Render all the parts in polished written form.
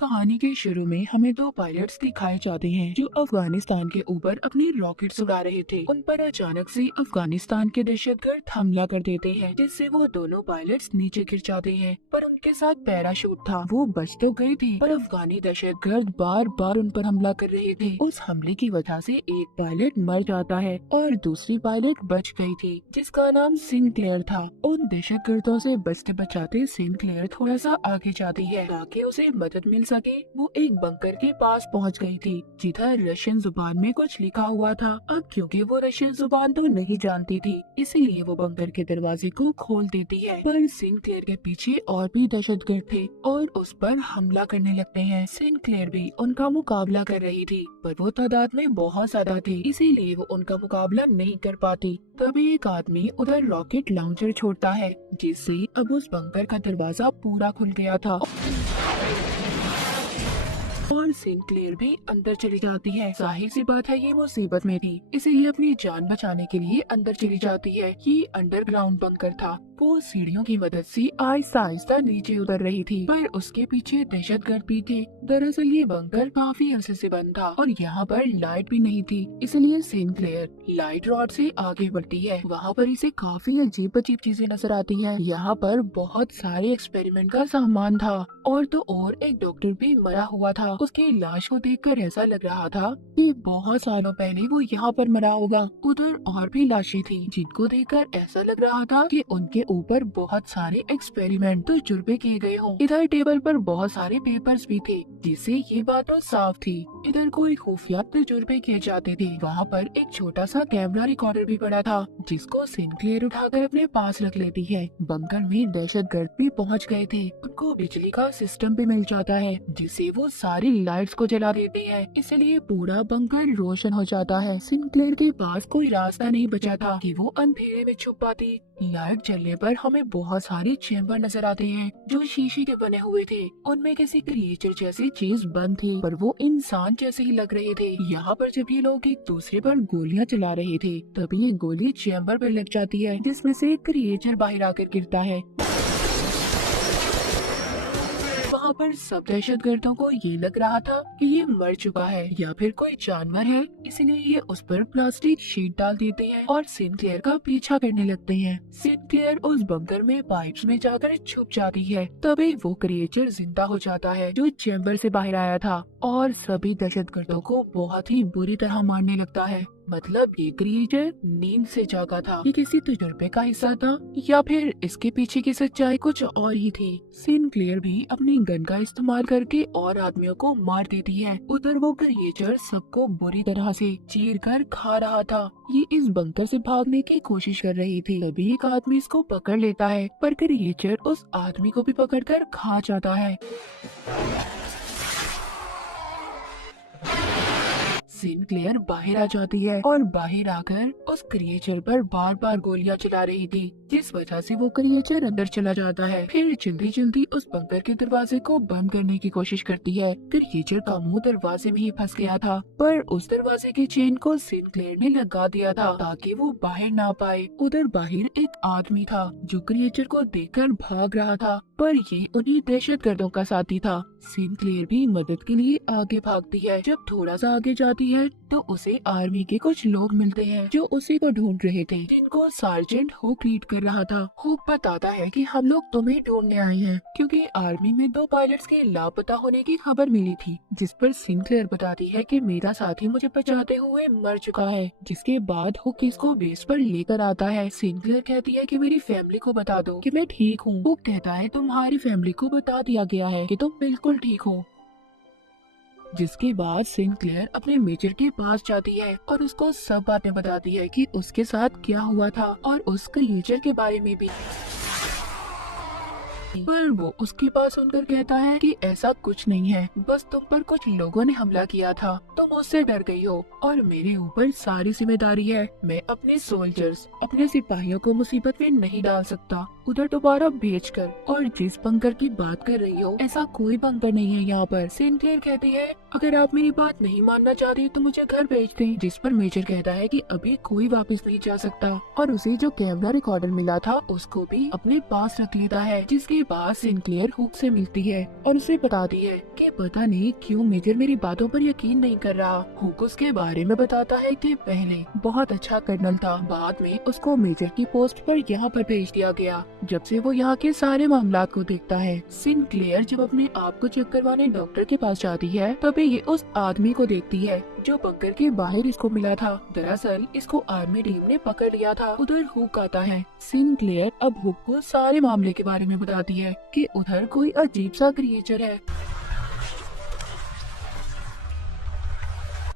कहानी के शुरू में हमें दो पायलट्स दिखाए जाते हैं जो अफगानिस्तान के ऊपर अपनी रॉकेट्स उड़ा रहे थे। उन पर अचानक से अफगानिस्तान के दहशतगर्द हमला कर देते हैं, जिससे वो दोनों पायलट्स नीचे गिर जाते हैं। पर उनके साथ पैराशूट था, वो बच तो गए थे, पर अफगानी दहशतगर्द बार बार उन पर हमला कर रहे थे। उस हमले की वजह से एक पायलट मर जाता है और दूसरी पायलट बच गई थी, जिसका नाम सिनक्लेयर था। उन दहशतगर्दों से बचते बचाते सिनक्लेयर थोड़ा सा आगे जाती है ताकि उसे मदद मिल सके। वो एक बंकर के पास पहुंच गई थी जिधर रशियन जुबान में कुछ लिखा हुआ था। अब क्योंकि वो रशियन जुबान तो नहीं जानती थी, इसीलिए वो बंकर के दरवाजे को खोल देती है। पर सिनक्लेयर के पीछे और भी दहशतगर्द थे और उस पर हमला करने लगते हैं। सिनक्लेयर भी उनका मुकाबला कर रही थी, पर वो तादाद में बहुत ज्यादा थी, इसीलिए वो उनका मुकाबला नहीं कर पाती। तभी एक आदमी उधर रॉकेट लॉन्चर छोड़ता है, जिससे अब उस बंकर का दरवाजा पूरा खुल गया था और सिनक्लेयर भी अंदर चली जाती है। जाहिर सी बात है ये मुसीबत में थी, इसीलिए अपनी जान बचाने के लिए अंदर चली जाती है। ये अंडरग्राउंड बंकर था। वो सीढ़ियों की मदद से आहिस्ता आहिस्ता नीचे उतर रही थी, पर उसके पीछे दहशतगर्द भी थे। दरअसल ये बंकर काफी अरसे से बंद था और यहाँ पर लाइट भी नहीं थी, इसलिए सिनक्लेयर लाइट रॉड से आगे बढ़ती है। वहाँ पर इसे काफी अजीब अजीब चीजें नजर आती हैं। यहाँ पर बहुत सारे एक्सपेरिमेंट का सामान था और तो और एक डॉक्टर भी मरा हुआ था। उसकी लाश को देखकर ऐसा लग रहा था कि बहुत सालों पहले वो यहाँ पर मरा होगा। उधर और भी लाशें थी जिनको देखकर ऐसा लग रहा था कि उनके ऊपर बहुत सारे एक्सपेरिमेंट तो तजुर्बे किए गए हों। इधर टेबल पर बहुत सारे पेपर्स भी थे, जिससे ये बात तो साफ थी इधर कोई खुफिया तजुर्बे किए जाते थे। वहाँ पर एक छोटा सा कैमरा रिकॉर्डर भी पड़ा था, जिसको सिनक्लेयर उठाकर अपने पास रख लेती है। बंकर में दहशतगर्द भी पहुँच गए थे। उनको बिजली का सिस्टम भी मिल जाता है, जिससे वो सारी लाइट्स को जला देते हैं, इसलिए पूरा बंकर रोशन हो जाता है। सिनक्लेयर के पास कोई रास्ता नहीं बचा था कि वो अंधेरे में छुप पाती। लाइट जलने पर हमें बहुत सारे चेम्बर नजर आते हैं जो शीशे के बने हुए थे। उनमें किसी क्रिएचर जैसी चीज बंद थी, पर वो इंसान जैसे ही लग रहे थे। यहाँ पर जब ये लोग एक दूसरे पर गोलियां चला रहे थे, तभी ये गोली चेम्बर पर लग जाती है, जिसमें से एक क्रिएचर बाहर आकर गिरता है। वहाँ पर सब दहशतगर्दों को ये लग रहा था कि ये मर चुका है या फिर कोई जानवर है, इसलिए ये उस पर प्लास्टिक शीट डाल देते हैं और सिनक्लेयर का पीछा करने लगते हैं। सिनक्लेयर उस बंकर में पाइप्स में जाकर छुप जाती है। तभी वो क्रिएचर जिंदा हो जाता है जो चैम्बर से बाहर आया था और सभी दहशतगर्दों को बहुत ही बुरी तरह मारने लगता है। मतलब ये क्रिएचर नींद से जागा था। ये किसी तजुर्बे का हिस्सा था या फिर इसके पीछे की सच्चाई कुछ और ही थी। सिनक्लेयर भी अपनी गन का इस्तेमाल करके और आदमियों को मार देती है। उधर वो क्रिएचर सबको बुरी तरह से चीर कर खा रहा था। ये इस बंकर से भागने की कोशिश कर रही थी, तभी एक आदमी इसको पकड़ लेता है, पर क्रिएचर उस आदमी को भी पकड़कर खा जाता है। सिनक्लेयर बाहर आ जाती है और बाहर आकर उस क्रिएचर पर बार बार गोलियां चला रही थी, जिस वजह से वो क्रिएचर अंदर चला जाता है। फिर जल्दी जल्दी उस बंकर के दरवाजे को बंद करने की कोशिश करती है। क्रिएचर का मुंह दरवाजे में ही फंस गया था, पर उस दरवाजे की चेन को सिनक्लेयर ने लगा दिया था ताकि वो बाहर ना पाए। उधर बाहर एक आदमी था जो क्रिएचर को देखकर भाग रहा था, पर ये उन्हीं दहशतगर्दों का साथी था। सिनक्लेयर भी मदद के लिए आगे भागती है। जब थोड़ा सा आगे जाती है तो उसे आर्मी के कुछ लोग मिलते हैं जो उसी को ढूंढ रहे थे, जिनको सार्जेंट हुक लीड कर रहा था। हुक बताता है कि हम लोग तुम्हें ढूंढने आए हैं क्योंकि आर्मी में 2 पायलट्स के लापता होने की खबर मिली थी, जिस पर सिनक्लेयर बताती है कि मेरा साथी मुझे बचाते हुए मर चुका है। जिसके बाद हुक इसको बेस पर लेकर आता है। सिनक्लेयर कहती है कि मेरी फैमिली को बता दो कि मैं ठीक हूँ। हुक कहता है तुम्हारी फैमिली को बता दिया गया है कि तुम बिल्कुल ठीक हो। जिसके बाद सिनक्लेयर अपने मेजर के पास जाती है और उसको सब बातें बताती है कि उसके साथ क्या हुआ था और उस क्रिएचर के बारे में भी। पर वो उसकी बात सुनकर कहता है कि ऐसा कुछ नहीं है, बस तुम पर कुछ लोगों ने हमला किया था, तुम उससे डर गई हो और मेरे ऊपर सारी जिम्मेदारी है। मैं अपने सोल्जर्स, अपने सिपाहियों को मुसीबत में नहीं डाल सकता उधर दोबारा भेजकर। और जिस बंकर की बात कर रही हो, ऐसा कोई बंकर नहीं है यहाँ पर। सिंक्लेयर कहती है अगर आप मेरी बात नहीं मानना चाहती तो मुझे घर भेज दें। जिस पर मेजर कहता है कि अभी कोई वापस नहीं जा सकता और उसे जो कैमरा रिकॉर्डर मिला था उसको भी अपने पास रख लेता है। जिसके बाद सिंक्लेयर हुक से मिलती है और उसे बताती है कि पता नहीं क्यों मेजर मेरी बातों पर यकीन नहीं कर रहा। हुक उसके बारे में बताता है कि पहले बहुत अच्छा कर्नल था, बाद में उसको मेजर की पोस्ट पर यहाँ पर भेज दिया गया। जब से वो यहाँ के सारे मामलात को देखता है। सिंक्लेयर जब अपने आप को चेक करवाने डॉक्टर के पास जाती है तभी ये उस आदमी को देखती है जो बंकर के बाहर इसको मिला था। दरअसल इसको आर्मी टीम ने पकड़ लिया था। उधर हुक आता है। सिंक्लेयर अब हुक को सारे मामले के बारे में बताती है कि उधर कोई अजीब सा क्रिएचर है।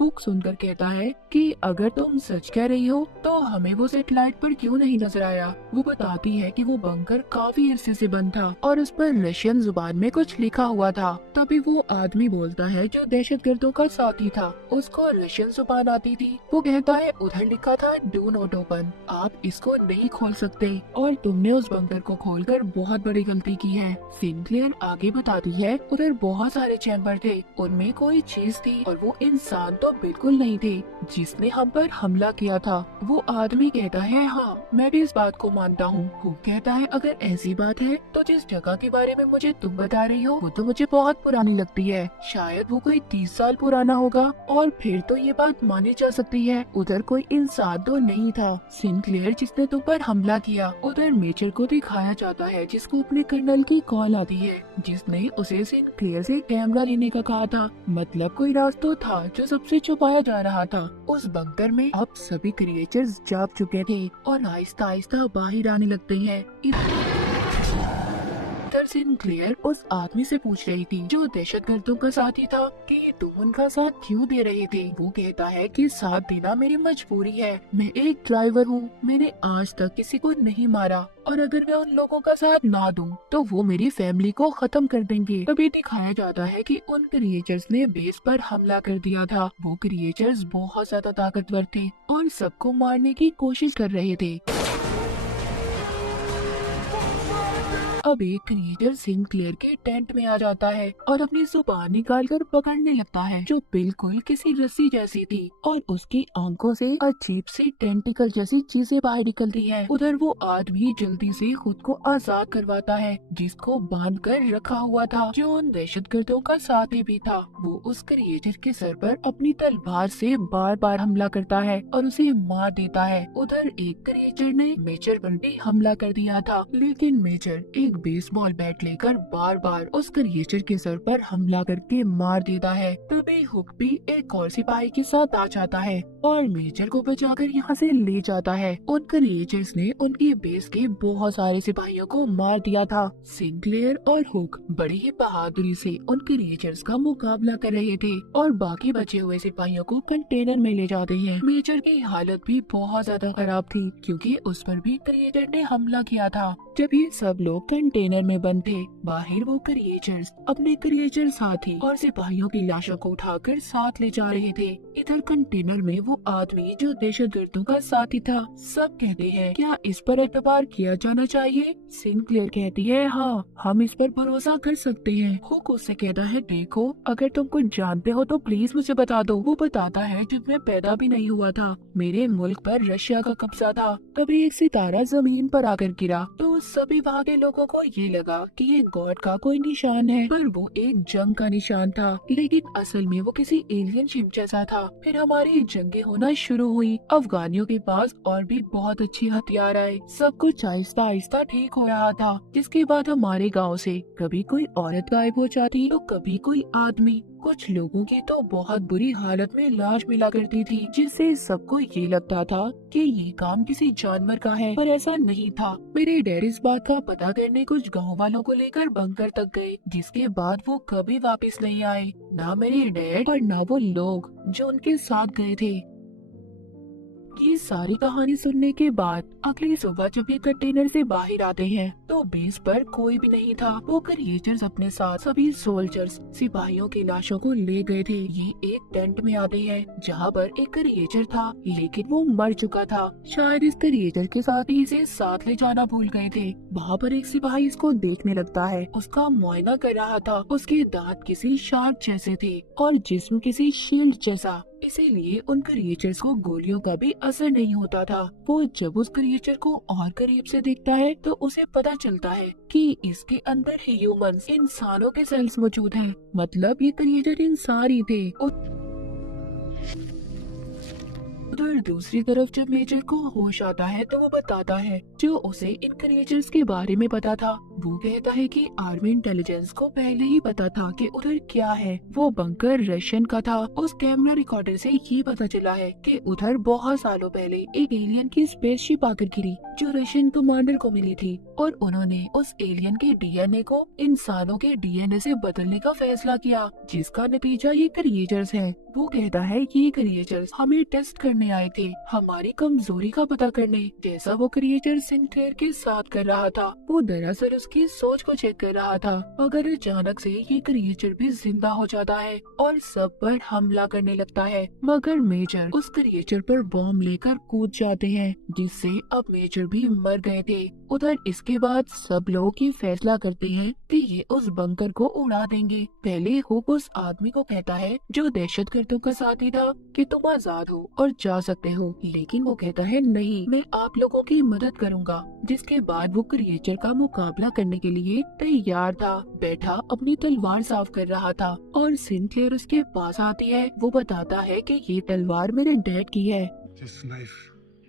हुक सुनकर कहता है कि अगर तुम सच कह रही हो तो हमें वो सैटेलाइट पर क्यों नहीं नजर आया। वो बताती है कि वो बंकर काफी अरसे से बंद था और उस पर रशियन जुबान में कुछ लिखा हुआ था। तभी वो आदमी बोलता है जो दहशतगर्दों का साथी था, उसको रशियन जुबान आती थी। वो कहता है उधर लिखा था डू नॉट ओपन, आप इसको नहीं खोल सकते और तुमने उस बंकर को खोलकर बहुत बड़ी गलती की है। सिंक्लेयर आगे बताती है उधर बहुत सारे चैम्बर थे, उनमें कोई चीज थी और वो इंसान तो बिल्कुल नहीं थे जिसने हम पर हमला किया था। वो आदमी कहता है हाँ मैं भी इस बात को मानता हूँ। हुक कहता है अगर ऐसी बात है तो जिस जगह के बारे में मुझे तुम बता रही हो वो तो मुझे बहुत पुरानी लगती है, शायद वो कोई 30 साल पुराना होगा और फिर तो ये बात मानी जा सकती है। उधर कोई इंसान तो नहीं था सिंक्लेयर जिसने तुम पर हमला किया। उधर मेजर को दिखाया जाता है जिसको अपने कर्नल की कॉल आती है जिसने उसे सिंक्लेयर से कैमरा लेने का कहा था। मतलब कोई राज तो था जो सबसे छुपाया जा रहा था। उस बंकर में अब सभी क्रिएचर्स जाग चुके थे और आहिस्ता आहिस्ता बाहर आने लगते हैं। इधर सिंक्लेयर उस आदमी से पूछ रही थी जो दहशतगर्दों का साथी था कि तुम उनका साथ क्यों दे रहे थे। वो कहता है कि साथ देना मेरी मजबूरी है, मैं एक ड्राइवर हूँ, मैंने आज तक किसी को नहीं मारा और अगर मैं उन लोगों का साथ ना दूं तो वो मेरी फैमिली को खत्म कर देंगे। तभी दिखाया जाता है कि उन क्रिएचर्स ने बेस पर हमला कर दिया था। वो क्रिएचर्स बहुत ज्यादा ताकतवर थे और सबको मारने की कोशिश कर रहे थे। अब एक क्रिएटर सिंक्लेयर के टेंट में आ जाता है और अपनी जुबान निकालकर पकड़ने लगता है जो बिल्कुल किसी रस्सी जैसी थी और उसकी आंखों से अजीब सी टेंटिकल जैसी चीजें बाहर निकलती हैं। उधर वो आदमी जल्दी से खुद को आजाद करवाता है जिसको बांध कर रखा हुआ था जो उन दहशतगर्दों का साथी भी था। वो उस क्रिएटर के सर पर अपनी तलवार से बार बार हमला करता है और उसे मार देता है। उधर एक क्रिएटर ने मेजर पर भी हमला कर दिया था लेकिन मेजर एक बेसबॉल बैट लेकर बार बार उस क्रिएचर के सर पर हमला करके मार देता है। तभी हुक भी एक और सिपाही के साथ आ जाता है और मेजर को बचाकर यहाँ से ले जाता है। उन क्रिएचर्स ने उनकी बेस के बहुत सारे सिपाहियों को मार दिया था। सिंक्लेयर और हुक बड़ी ही बहादुरी से उन क्रिएचर्स का मुकाबला कर रहे थे और बाकी बचे हुए सिपाहियों को कंटेनर में ले जाते हैं। मेजर की हालत भी बहुत ज्यादा खराब थी क्योंकि उस पर भी क्रिएटर ने हमला किया था। जब ये सब लोग कंटेनर में बंद थे, बाहर वो क्रिएचर्स अपने क्रिएचर साथी और सिपाहियों की लाशों को उठाकर साथ ले जा रहे थे। इधर कंटेनर में वो आदमी जो दहशतगर्दों का साथी था। सब कहते हैं क्या इस पर एतबार किया जाना चाहिए। सिंक्लेयर कहती है हाँ हम इस पर भरोसा कर सकते हैं। हुक उससे कहता है देखो अगर तुम कुछ जानते हो तो प्लीज मुझे बता दो। वो बताता है जब मैं पैदा भी नहीं हुआ था मेरे मुल्क पर रशिया का कब्जा था, तभी एक सितारा जमीन पर आकर गिरा तो सभी वहाँ के लोगों को ये लगा कि ये गॉड का कोई निशान है, पर वो एक जंग का निशान था लेकिन असल में वो किसी एलियन शिप जैसा था। फिर हमारी जंगें होना शुरू हुई, अफगानियों के पास और भी बहुत अच्छे हथियार आए, सब कुछ आहिस्ता आहिस्ता ठीक हो रहा था। जिसके बाद हमारे गांव से कभी कोई औरत गायब हो जाती तो कभी कोई आदमी, कुछ लोगों की तो बहुत बुरी हालत में लाश मिला करती थी जिससे सबको ये लगता था कि ये काम किसी जानवर का है, पर ऐसा नहीं था। मेरे डैड इस बात का पता करने कुछ गांव वालों को लेकर बंकर तक गए जिसके बाद वो कभी वापस नहीं आए, ना मेरे डैड और ना वो लोग जो उनके साथ गए थे। ये सारी कहानी सुनने के बाद अगली सुबह जब ये कंटेनर से बाहर आते हैं तो बेस पर कोई भी नहीं था। वो क्रिएचर्स अपने साथ सभी सोल्जर्स सिपाहियों की लाशों को ले गए थे। ये एक टेंट में आते हैं जहाँ पर एक क्रिएचर था, लेकिन वो मर चुका था। शायद इस क्रिएचर के साथ ही इसे साथ ले जाना भूल गए थे। वहाँ पर एक सिपाही इसको देखने लगता है, उसका मुआयना कर रहा था। उसके दांत किसी शार्क जैसे थे और जिस्म किसी शील्ड जैसा, इसीलिए उन क्रिएचर्स को गोलियों का भी असर नहीं होता था। वो जब उस क्रिएचर को और करीब से देखता है तो उसे पता चलता है कि इसके अंदर ह्यूमंस इंसानों के सेल्स मौजूद हैं। मतलब ये क्रिएचर इंसान ही थे। उधर दूसरी तरफ जब मेजर को होश आता है तो वो बताता है जो उसे इन क्रिएचर्स के बारे में पता था। वो कहता है कि आर्मी इंटेलिजेंस को पहले ही पता था कि उधर क्या है। वो बंकर रशियन का था। उस कैमरा रिकॉर्डर से ये पता चला है कि उधर बहुत सालों पहले एक एलियन की स्पेसशिप आकर गिरी जो रशियन कमांडर को मिली थी और उन्होंने उस एलियन के डीएनए को इंसानों के डीएनए से बदलने का फैसला किया, जिसका नतीजा ये क्रिएचर्स है। वो कहता है ये क्रिएचर्स हमें टेस्ट करने आए थे, हमारी कमजोरी का पता करने, जैसा वो क्रिएचर सिंक्लेयर के साथ कर रहा था। वो दरअसल उसकी सोच को चेक कर रहा था। मगर अचानक से ये क्रिएचर भी जिंदा हो जाता है और सब पर हमला करने लगता है। मगर मेजर उस क्रिएचर पर बॉम्ब लेकर कूद जाते हैं, जिससे अब मेजर भी मर गए थे। उधर इसके बाद सब लोग ये फैसला करते हैं कि ये उस बंकर को उड़ा देंगे। पहले हुक उस आदमी को कहता है जो दहशतगर्दों का साथी था कि तुम आजाद हो और जा सकते हो, लेकिन वो कहता है नहीं, मैं आप लोगों की मदद करूंगा। जिसके बाद वो क्रिएचर का मुकाबला करने के लिए तैयार था। बैठा अपनी तलवार साफ कर रहा था और सिंक्लेयर उसके पास आती है। वो बताता है कि ये तलवार मेरे डैड की है। This knife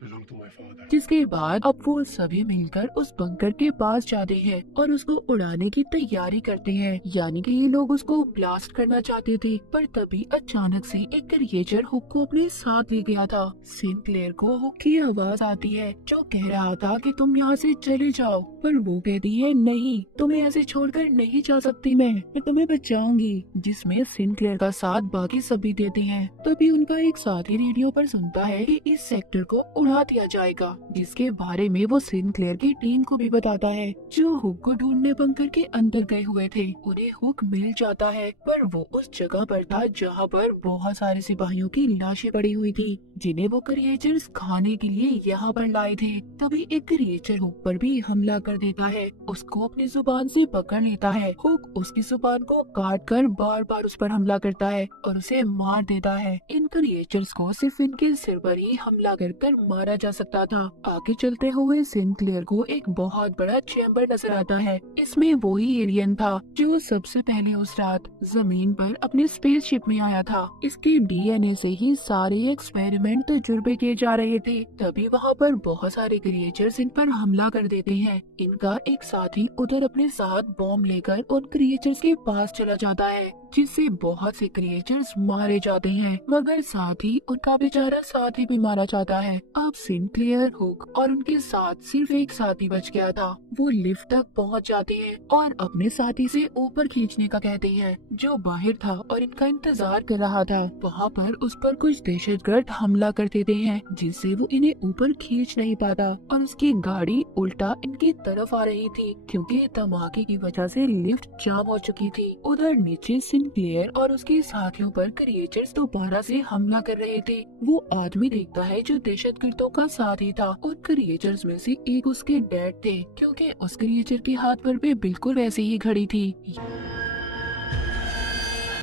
belonged to my father. जिसके बाद अब वो सभी मिलकर उस बंकर के पास जाते हैं और उसको उड़ाने की तैयारी करते हैं। यानी कि ये लोग उसको ब्लास्ट करना चाहते थे, पर तभी अचानक से एक क्रिएचर हुक को अपने साथ ले गया था। सिंक्लेयर को हुक की आवाज आती है जो कह रहा था कि तुम यहाँ से चले जाओ, पर वो कहती है नहीं, तुम्हें ऐसे छोड़कर नहीं जा सकती, मैं तुम्हें बचाऊंगी। जिसमें सिंक्लेयर का साथ बाकी सभी देते हैं। तभी उनका एक साथी रेडियो पर सुनता है कि इस सेक्टर को उड़ा दिया जाएगा, जिसके बारे में वो सिंक्लेयर की टीम को भी बताता है जो हुक को ढूंढने बंकर के अंदर गए हुए थे। उन्हें हुक मिल जाता है, पर वो उस जगह पर था जहाँ पर बहुत सारे सिपाहियों की लाशें पड़ी हुई थी, जिन्हें वो क्रिएचर्स खाने के लिए यहाँ पर लाए थे। तभी एक क्रिएचर हुक पर भी हमला कर देता है, उसको अपनी जुबान से पकड़ लेता है। हुक उसकी जुबान को काट कर बार बार उस पर हमला करता है और उसे मार देता है। इन क्रिएचर्स को सिर्फ इनके सिर पर ही हमला कर मारा जा सकता था। आगे चलते हुए सिंक्लेयर को एक बहुत बड़ा चैम्बर नजर आता है। इसमें वही एलियन था जो सबसे पहले उस रात जमीन पर अपने स्पेसशिप में आया था। इसके डीएनए से ही सारे एक्सपेरिमेंट तजुर्बे किए जा रहे थे। तभी वहाँ पर बहुत सारे क्रिएचर्स इन पर हमला कर देते हैं। इनका एक साथी उधर अपने साथ बॉम्ब लेकर उन क्रिएचर्स के पास चला जाता है, जिससे बहुत से क्रिएचर्स मारे जाते हैं, मगर साथ ही उनका बेचारा साथी भी मारा जाता है। अब सिंक्लेयर, हुक और उनके साथ सिर्फ एक साथी बच गया था। वो लिफ्ट तक पहुंच जाते हैं और अपने साथी से ऊपर खींचने का कहते हैं, जो बाहर था और इनका इंतजार कर रहा था। वहाँ पर उस पर कुछ दहशतगर्द हमला कर देते हैं, जिससे वो इन्हें ऊपर खींच नहीं पाता और उसकी गाड़ी उल्टा इनकी तरफ आ रही थी, क्योंकि धमाके की वजह से लिफ्ट जाम हो चुकी थी। उधर नीचे सिंक्लेयर और उसके साथियों पर क्रिएचर्स दोबारा से हमला कर रहे थे। वो आदमी देखता है जो दहशतगर्दों का साथी था और क्रिएचर्स में से एक उसके डैड थे, क्योंकि उस क्रिएचर के हाथ पर भी बिल्कुल वैसी ही घड़ी थी।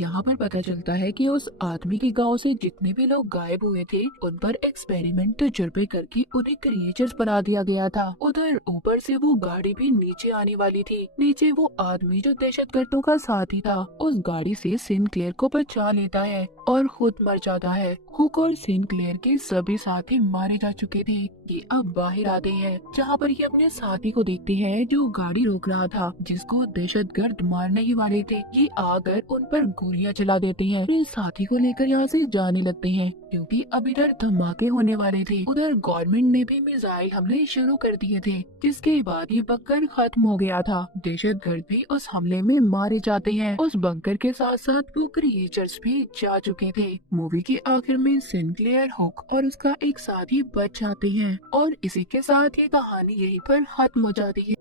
यहाँ पर पता चलता है कि उस आदमी के गांव से जितने भी लोग गायब हुए थे उन पर एक्सपेरिमेंट तजुर्बे करके उन्हें क्रिएचर्स बना दिया गया था। उधर ऊपर से वो गाड़ी भी नीचे आने वाली थी। नीचे वो आदमी जो दहशतगर्दों का साथी था उस गाड़ी से सिंक्लेयर को बचा लेता है और खुद मर जाता है। हुक और सिंक्लेयर के सभी साथी मारे जा चुके थे। ये अब बाहर आते हैं, जहाँ पर ये अपने साथी को देखते हैं जो गाड़ी रोक रहा था, जिसको दहशतगर्द मारने ही वाले थे। ये आकर उन पर गोलियां चला देते हैं, अपने साथी को लेकर यहाँ से जाने लगते हैं क्योंकि अब इधर धमाके होने वाले थे। उधर गवर्नमेंट ने भी मिसाइल हमले शुरू कर दिए थे, जिसके बाद ये बंकर खत्म हो गया था। दहशतगर्द भी उस हमले में मारे जाते हैं। उस बंकर के साथ साथ वो क्रिएचर्स भी जा चुके थे। मूवी के आखिर में सिंक्लेयर, हुक और उसका एक साथी बच जाते हैं और इसी के साथ ये कहानी यहीं पर खत्म हो जाती है।